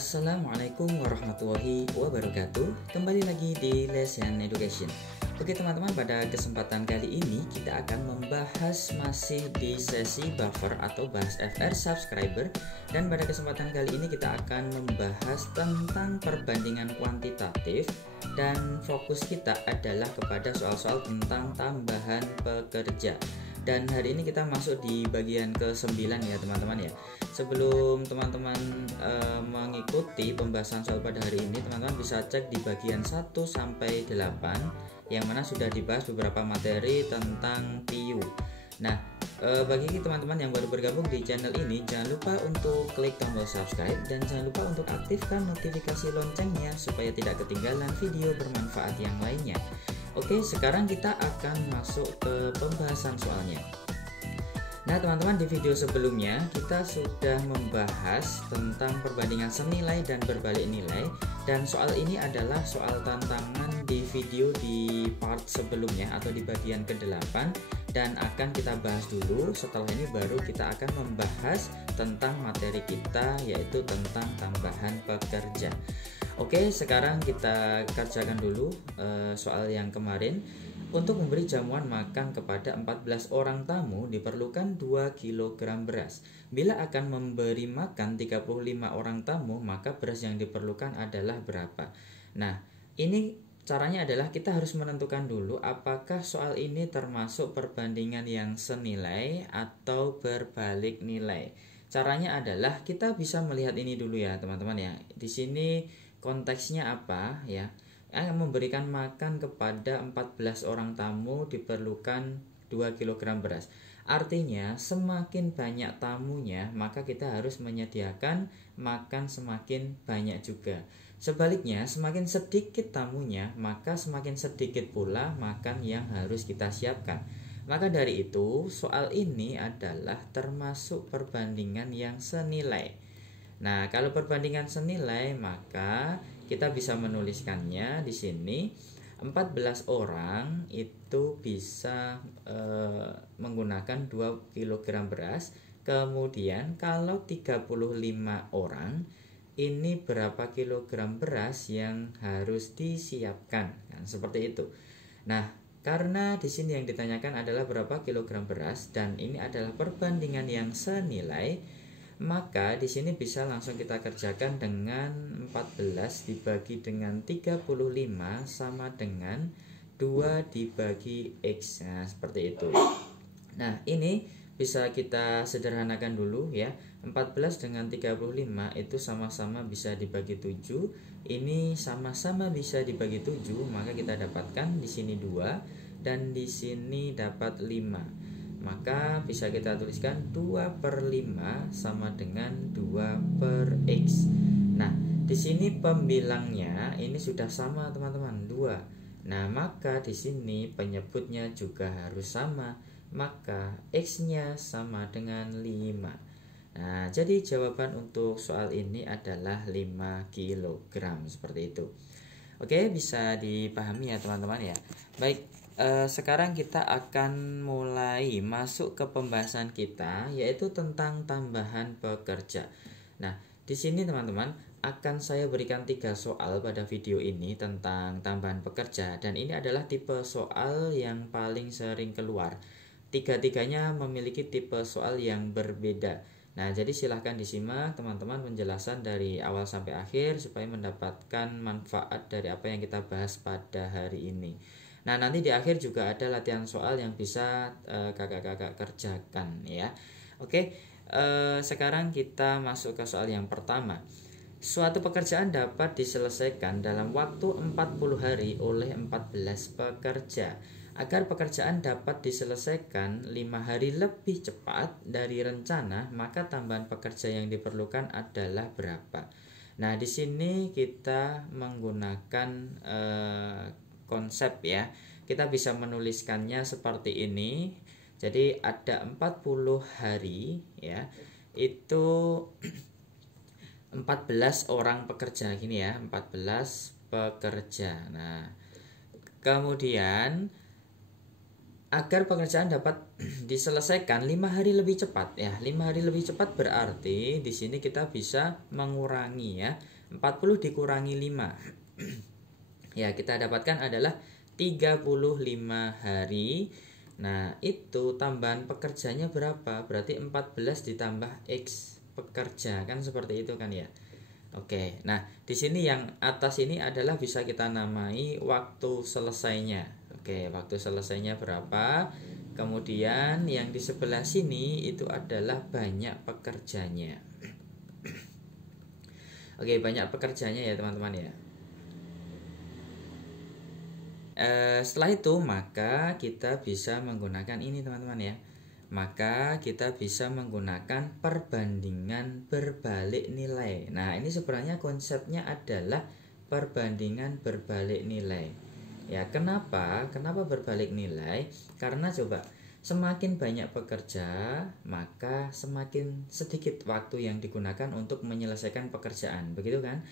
Assalamualaikum warahmatullahi wabarakatuh. Kembali lagi di Lesson Education. Oke teman-teman, pada kesempatan kali ini kita akan membahas masih di sesi buffer atau bahas FR subscriber. Dan pada kesempatan kali ini kita akan membahas tentang perbandingan kuantitatif. Dan fokus kita adalah kepada soal-soal tentang tambahan pekerja. Dan hari ini kita masuk di bagian ke-9 ya teman-teman ya. Sebelum teman-teman mengikuti pembahasan soal pada hari ini, teman-teman bisa cek di bagian 1 sampai 8 yang mana sudah dibahas beberapa materi tentang PIU. Nah, bagi teman-teman yang baru bergabung di channel ini, jangan lupa untuk klik tombol subscribe dan jangan lupa untuk aktifkan notifikasi loncengnya supaya tidak ketinggalan video bermanfaat yang lainnya. Oke, sekarang kita akan masuk ke pembahasan soalnya. Nah teman-teman, di video sebelumnya kita sudah membahas tentang perbandingan senilai dan berbalik nilai. Dan soal ini adalah soal tantangan di video di part sebelumnya atau di bagian ke-8. Dan akan kita bahas dulu, setelah ini baru kita akan membahas tentang materi kita, yaitu tentang tambahan pekerja. Oke, sekarang kita kerjakan dulu soal yang kemarin. Untuk memberi jamuan makan kepada 14 orang tamu diperlukan 2 kg beras. Bila akan memberi makan 35 orang tamu, maka beras yang diperlukan adalah berapa? Nah, ini caranya adalah kita harus menentukan dulu apakah soal ini termasuk perbandingan yang senilai atau berbalik nilai. Caranya adalah kita bisa melihat ini dulu ya teman-teman ya. Di sini konteksnya apa ya? Memberikan makan kepada 14 orang tamu diperlukan 2 kg beras. Artinya semakin banyak tamunya, maka kita harus menyediakan makan semakin banyak juga. Sebaliknya, semakin sedikit tamunya, maka semakin sedikit pula makan yang harus kita siapkan. Maka dari itu, soal ini adalah termasuk perbandingan yang senilai. Nah, kalau perbandingan senilai, maka kita bisa menuliskannya di sini 14 orang itu bisa menggunakan 2 kg beras. Kemudian kalau 35 orang ini berapa kilogram beras yang harus disiapkan, kan, seperti itu. Nah, karena di sini yang ditanyakan adalah berapa kilogram beras dan ini adalah perbandingan yang senilai, maka di sini bisa langsung kita kerjakan dengan 14 dibagi dengan 35 sama dengan 2 dibagi X. Nah, seperti itu. Nah, ini bisa kita sederhanakan dulu ya. 14 dengan 35 itu sama-sama bisa dibagi 7. Ini sama-sama bisa dibagi 7, maka kita dapatkan di sini 2 dan di sini dapat 5. Maka bisa kita tuliskan 2/5 sama dengan 2/X. Nah, di sini pembilangnya ini sudah sama teman-teman, 2. Nah, maka di sini penyebutnya juga harus sama. Maka X-nya sama dengan 5. Nah, jadi jawaban untuk soal ini adalah 5 kg seperti itu. Oke, bisa dipahami ya teman-teman ya. Baik. Sekarang kita akan mulai masuk ke pembahasan kita, yaitu tentang tambahan pekerja. Nah, di sini teman-teman akan saya berikan 3 soal pada video ini tentang tambahan pekerja, dan ini adalah tipe soal yang paling sering keluar. Tiga-tiganya memiliki tipe soal yang berbeda. Nah, jadi silahkan disimak teman-teman penjelasan dari awal sampai akhir supaya mendapatkan manfaat dari apa yang kita bahas pada hari ini. Nah, nanti di akhir juga ada latihan soal yang bisa kakak-kakak kerjakan ya. Oke, sekarang kita masuk ke soal yang pertama. Suatu pekerjaan dapat diselesaikan dalam waktu 40 hari oleh 14 pekerja. Agar pekerjaan dapat diselesaikan 5 hari lebih cepat dari rencana, maka tambahan pekerja yang diperlukan adalah berapa? Nah, di sini kita menggunakan konsep ya. Kita bisa menuliskannya seperti ini. Jadi ada 40 hari ya. Itu 14 orang pekerja gini ya, 14 pekerja. Nah, kemudian agar pekerjaan dapat diselesaikan 5 hari lebih cepat ya. 5 hari lebih cepat berarti di sini kita bisa mengurangi ya. 40 dikurangi 5. Ya, kita dapatkan adalah 35 hari. Nah, itu tambahan pekerjanya berapa? Berarti 14 ditambah X pekerja, kan seperti itu kan ya. Oke, nah di sini yang atas ini adalah bisa kita namai waktu selesainya. Oke, waktu selesainya berapa? Kemudian yang di sebelah sini itu adalah banyak pekerjanya. Oke, banyak pekerjanya ya teman-teman ya. Setelah itu maka kita bisa menggunakan ini teman-teman ya. Maka kita bisa menggunakan perbandingan berbalik nilai. Nah, ini sebenarnya konsepnya adalah perbandingan berbalik nilai. Ya, kenapa? Kenapa berbalik nilai? Karena coba semakin banyak pekerja, maka semakin sedikit waktu yang digunakan untuk menyelesaikan pekerjaan. Begitu kan?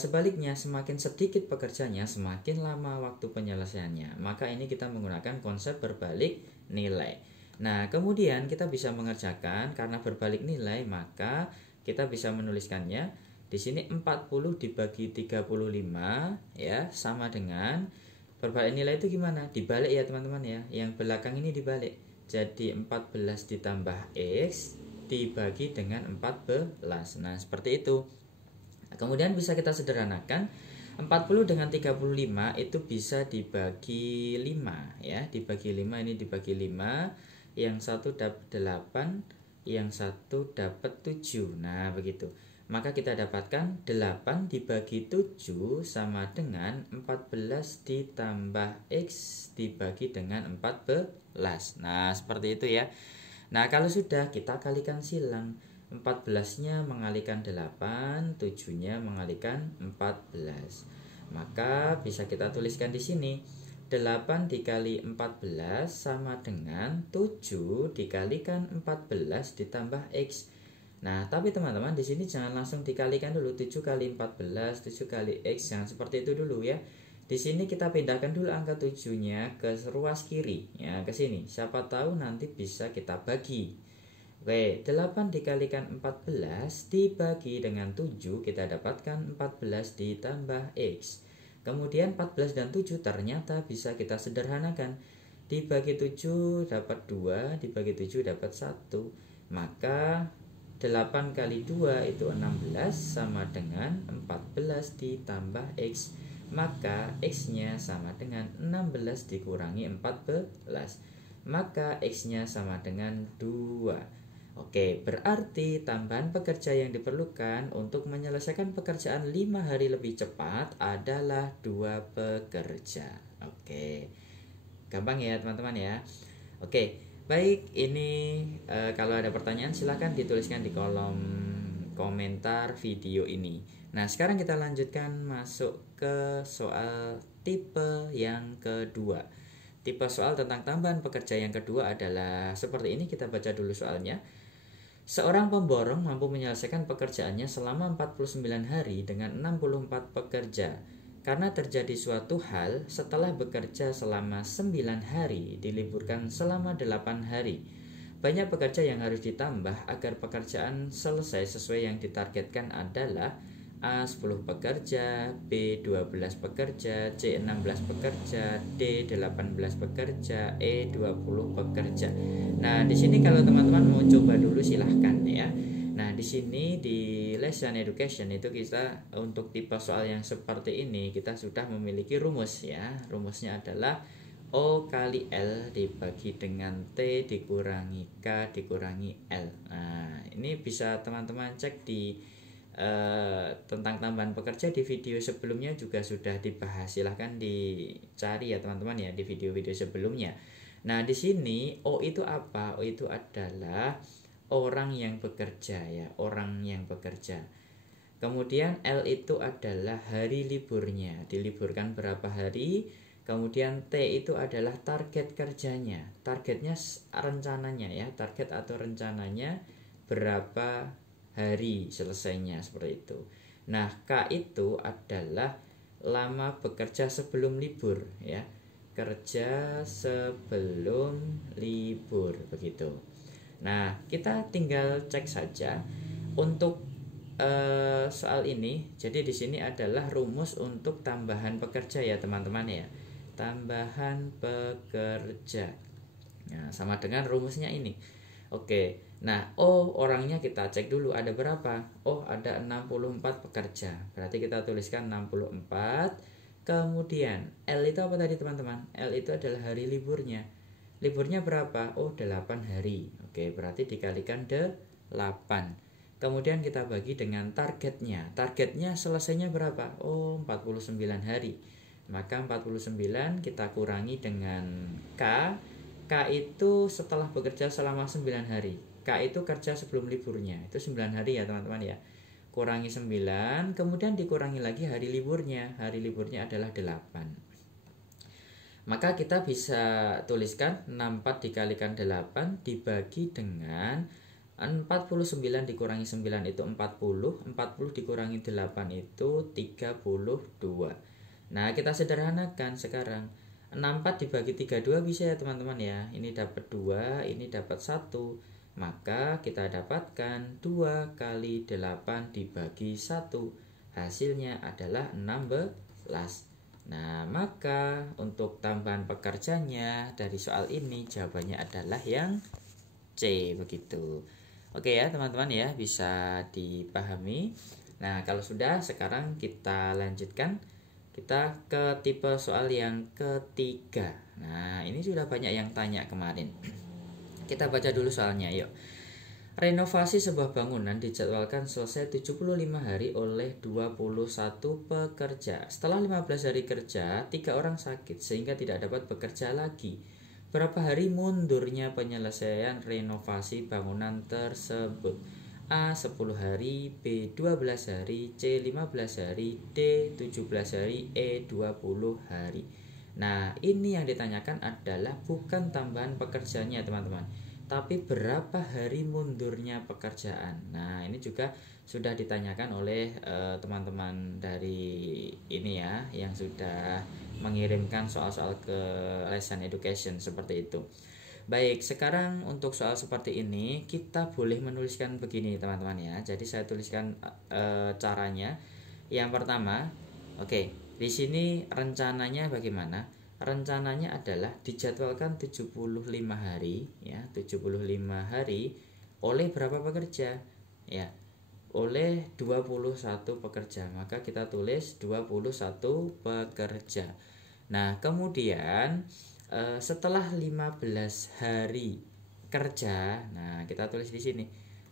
Sebaliknya, semakin sedikit pekerjanya, semakin lama waktu penyelesaiannya. Maka ini kita menggunakan konsep berbalik nilai. Nah, kemudian kita bisa mengerjakan karena berbalik nilai, maka kita bisa menuliskannya di sini 40 dibagi 35 ya, sama dengan berbalik nilai itu gimana? Dibalik ya teman-teman ya. Yang belakang ini dibalik. Jadi 14 ditambah X dibagi dengan 14. Nah, seperti itu. Kemudian bisa kita sederhanakan 40 dengan 35 itu bisa dibagi 5 ya. Dibagi 5 ini dibagi 5. Yang satu dapat 8, yang satu dapat 7. Nah, begitu. Maka kita dapatkan 8 dibagi 7 sama dengan 14 ditambah X dibagi dengan 14. Nah, seperti itu ya. Nah, kalau sudah kita kalikan silang. 14-nya mengalikan 8, 7-nya mengalikan 14. Maka bisa kita tuliskan di sini. 8 dikali 14 sama dengan 7 dikalikan 14 ditambah X. Nah, tapi teman-teman di sini jangan langsung dikalikan dulu 7 kali 14, 7 kali X, jangan seperti itu dulu ya. Di sini kita pindahkan dulu angka 7-nya ke ruas kiri ya, ke sini. Siapa tahu nanti bisa kita bagi. Oke, 8 dikalikan 14 dibagi dengan 7 kita dapatkan 14 ditambah X. Kemudian 14 dan 7 ternyata bisa kita sederhanakan. Dibagi 7 dapat 2, dibagi 7 dapat 1. Maka 8 kali 2 itu 16 sama dengan 14 ditambah X. Maka X-nya sama dengan 16 dikurangi 14. Maka X-nya sama dengan 2. Oke, berarti tambahan pekerja yang diperlukan untuk menyelesaikan pekerjaan 5 hari lebih cepat adalah 2 pekerja. Oke, gampang ya teman-teman ya. Oke, baik, ini kalau ada pertanyaan silahkan dituliskan di kolom komentar video ini. Nah, sekarang kita lanjutkan masuk ke soal tipe yang kedua. Tipe soal tentang tambahan pekerja yang kedua adalah seperti ini, kita baca dulu soalnya. Seorang pemborong mampu menyelesaikan pekerjaannya selama 49 hari dengan 64 pekerja. Karena terjadi suatu hal, setelah bekerja selama 9 hari, diliburkan selama 8 hari. Banyak pekerja yang harus ditambah agar pekerjaan selesai sesuai yang ditargetkan adalah A 10 pekerja, B 12 pekerja, C 16 pekerja, D 18 pekerja, E 20 pekerja. Nah, di sini kalau teman-teman mau coba dulu silahkan ya. Nah, di sini di Lesson Education itu kita untuk tipe soal yang seperti ini kita sudah memiliki rumus ya. Rumusnya adalah O kali L dibagi dengan T dikurangi K dikurangi L. Nah, ini bisa teman-teman cek di tentang tambahan pekerja di video sebelumnya juga sudah dibahas. Silahkan dicari ya teman-teman ya di video-video sebelumnya. Nah, di sini O itu apa? O itu adalah orang yang bekerja ya, orang yang bekerja. Kemudian L itu adalah hari liburnya, diliburkan berapa hari. Kemudian T itu adalah target kerjanya, targetnya rencananya ya, target atau rencananya berapa hari selesainya, seperti itu. Nah, K itu adalah lama bekerja sebelum libur ya. kerja sebelum libur, begitu. Nah, kita tinggal cek saja untuk soal ini. Jadi di sini adalah rumus untuk tambahan pekerja ya teman-teman ya. Tambahan pekerja. Nah, sama dengan rumusnya ini. Oke. Nah, orangnya kita cek dulu ada berapa? Ada 64 pekerja. Berarti kita tuliskan 64. Kemudian L itu apa tadi teman-teman? L itu adalah hari liburnya. Liburnya berapa? 8 hari. Oke, berarti dikalikan 8. Kemudian kita bagi dengan targetnya. Targetnya selesainya berapa? 49 hari. Maka 49 kita kurangi dengan K. K itu setelah bekerja selama 9 hari. K itu kerja sebelum liburnya. Itu 9 hari ya teman-teman ya. Kurangi 9, kemudian dikurangi lagi hari liburnya. Hari liburnya adalah 8. Maka kita bisa tuliskan 64 dikalikan 8 dibagi dengan 49 dikurangi 9 itu 40. 40 dikurangi 8 itu 32. Nah, kita sederhanakan sekarang. 64 dibagi 32 bisa ya teman-teman ya. Ini dapat 2, ini dapat 1. Maka kita dapatkan 2 kali 8 dibagi 1. Hasilnya adalah 16. Nah, maka untuk tambahan pekerjanya dari soal ini jawabannya adalah yang C, begitu. Oke ya teman-teman ya, bisa dipahami. Nah, kalau sudah, sekarang kita lanjutkan. Kita ke tipe soal yang ketiga. Nah, ini sudah banyak yang tanya kemarin. Kita baca dulu soalnya, yuk. Renovasi sebuah bangunan dijadwalkan selesai 75 hari oleh 21 pekerja. Setelah 15 hari kerja, 3 orang sakit sehingga tidak dapat bekerja lagi. Berapa hari mundurnya penyelesaian renovasi bangunan tersebut? A 10 hari, B 12 hari, C 15 hari, D 17 hari, E 20 hari. Nah, ini yang ditanyakan adalah bukan tambahan pekerjaannya teman-teman, tapi berapa hari mundurnya pekerjaan. Nah, ini juga sudah ditanyakan oleh teman-teman dari ini ya, yang sudah mengirimkan soal-soal ke Lesson Education seperti itu. Baik, sekarang untuk soal seperti ini kita boleh menuliskan begini teman-teman ya. Jadi saya tuliskan caranya. Yang pertama, oke, di sini rencananya bagaimana? Rencananya adalah dijadwalkan 75 hari ya, 75 hari oleh berapa pekerja? Ya, oleh 21 pekerja. Maka kita tulis 21 pekerja. Nah, kemudian setelah 15 hari kerja, nah kita tulis di sini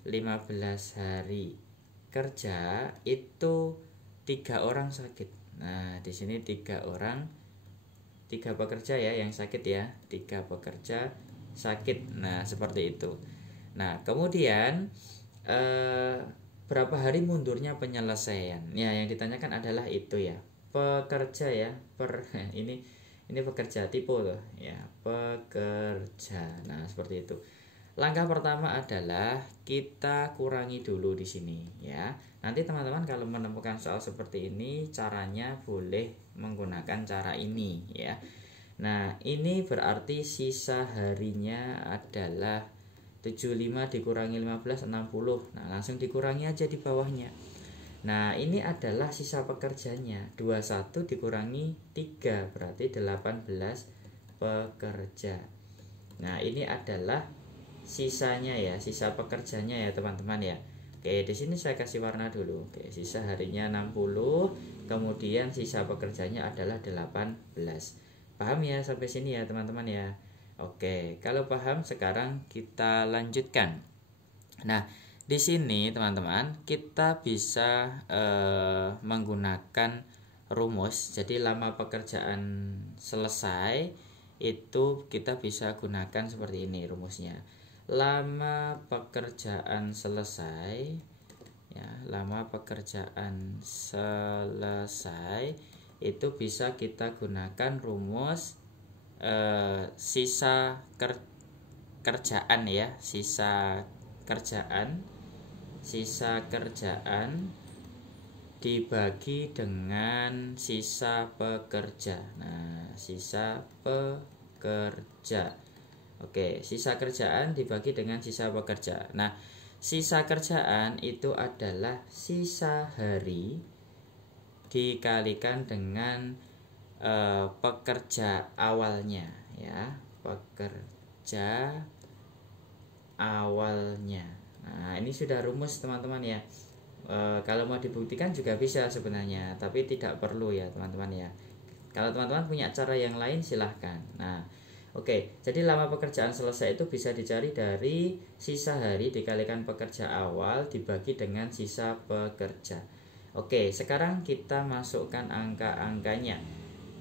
15 hari kerja itu 3 orang sakit. Nah, di sini 3 pekerja ya yang sakit ya, 3 pekerja sakit. Nah, seperti itu. Nah, kemudian berapa hari mundurnya penyelesaian? Ya, yang ditanyakan adalah itu ya, pekerja ya, ini pekerja tipe loh ya, pekerja. Nah, seperti itu. Langkah pertama adalah kita kurangi dulu di sini ya. Nanti teman-teman kalau menemukan soal seperti ini caranya boleh menggunakan cara ini ya. Nah, ini berarti sisa harinya adalah 75 dikurangi 15 60. Nah, langsung dikurangi aja di bawahnya. Nah, ini adalah sisa pekerjanya. 21 dikurangi 3 berarti 18 pekerja. Nah, ini adalah sisanya ya, sisa pekerjanya ya teman-teman ya. Oke, di sini saya kasih warna dulu. Oke, sisa harinya 60, kemudian sisa pekerjanya adalah 18. Paham ya sampai sini ya teman-teman ya. Oke, kalau paham sekarang kita lanjutkan. Nah, di sini teman-teman kita bisa menggunakan rumus. Jadi lama pekerjaan selesai itu kita bisa gunakan seperti ini rumusnya. Lama pekerjaan selesai ya, lama pekerjaan selesai itu bisa kita gunakan rumus sisa kerjaan ya, sisa kerjaan dibagi dengan sisa pekerja. Nah, sisa pekerja. Oke, sisa kerjaan dibagi dengan sisa pekerja. Nah, sisa kerjaan itu adalah sisa hari dikalikan dengan pekerja awalnya, ya, pekerja awalnya. Nah, ini sudah rumus teman-teman ya. Kalau mau dibuktikan juga bisa sebenarnya, tapi tidak perlu ya teman-teman ya. Kalau teman-teman punya cara yang lain silahkan. Nah, oke, jadi lama pekerjaan selesai itu bisa dicari dari sisa hari dikalikan pekerja awal dibagi dengan sisa pekerja. Oke, sekarang kita masukkan angka-angkanya.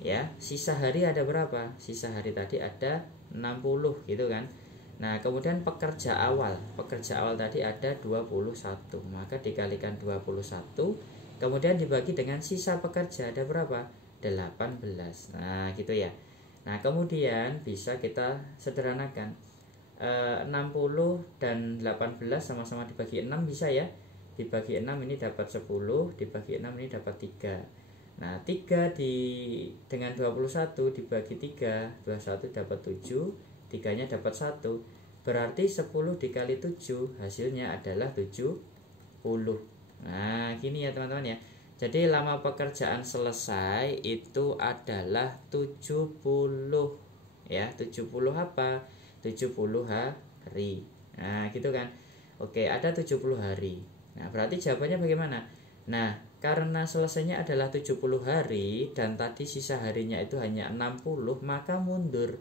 Ya, sisa hari ada berapa? Sisa hari tadi ada 60 gitu kan. Nah, kemudian pekerja awal tadi ada 21. Maka dikalikan 21, kemudian dibagi dengan sisa pekerja ada berapa? 18. Nah, gitu ya. Nah, kemudian bisa kita sederhanakan. 60 dan 18 sama-sama dibagi 6 bisa ya. Dibagi 6 ini dapat 10, dibagi 6 ini dapat 3. Nah, 3 dengan 21 dibagi 3, 21 dapat 7, 3-nya dapat 1. Berarti 10 dikali 7 hasilnya adalah 70. Nah, gini ya teman-teman ya. Jadi lama pekerjaan selesai itu adalah 70. Ya, 70 apa? 70 hari. Nah, gitu kan. Oke, ada 70 hari. Nah, berarti jawabannya bagaimana? Nah, karena selesainya adalah 70 hari dan tadi sisa harinya itu hanya 60, maka mundur.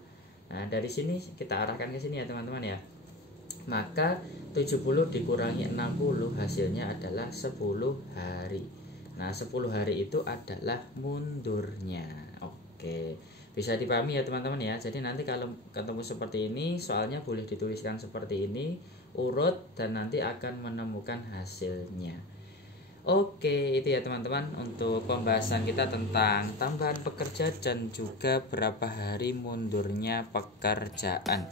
Nah, dari sini kita arahkan ke sini ya teman-teman ya. Maka 70 dikurangi 60 hasilnya adalah 10 hari. Nah, 10 hari itu adalah mundurnya. Oke, bisa dipahami ya teman-teman ya. Jadi nanti kalau ketemu seperti ini, soalnya boleh dituliskan seperti ini, urut dan nanti akan menemukan hasilnya. Oke, itu ya teman-teman untuk pembahasan kita tentang tambahan pekerja dan juga berapa hari mundurnya pekerjaan.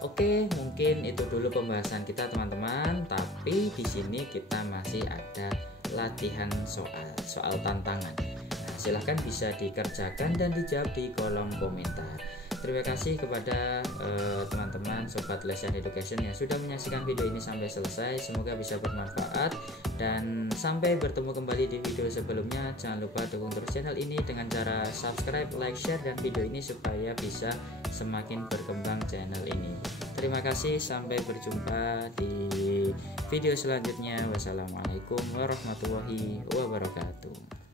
Oke, mungkin itu dulu pembahasan kita teman-teman. Tapi di sini kita masih ada latihan soal tantangan. Nah, silahkan bisa dikerjakan dan dijawab di kolom komentar. Terima kasih kepada teman-teman Sobat Lesian Education yang sudah menyaksikan video ini sampai selesai. Semoga bisa bermanfaat dan sampai bertemu kembali di video sebelumnya. Jangan lupa dukung terus channel ini dengan cara subscribe, like, share dan video ini supaya bisa semakin berkembang channel ini. Terima kasih, sampai berjumpa di video selanjutnya. Wassalamualaikum warahmatullahi wabarakatuh.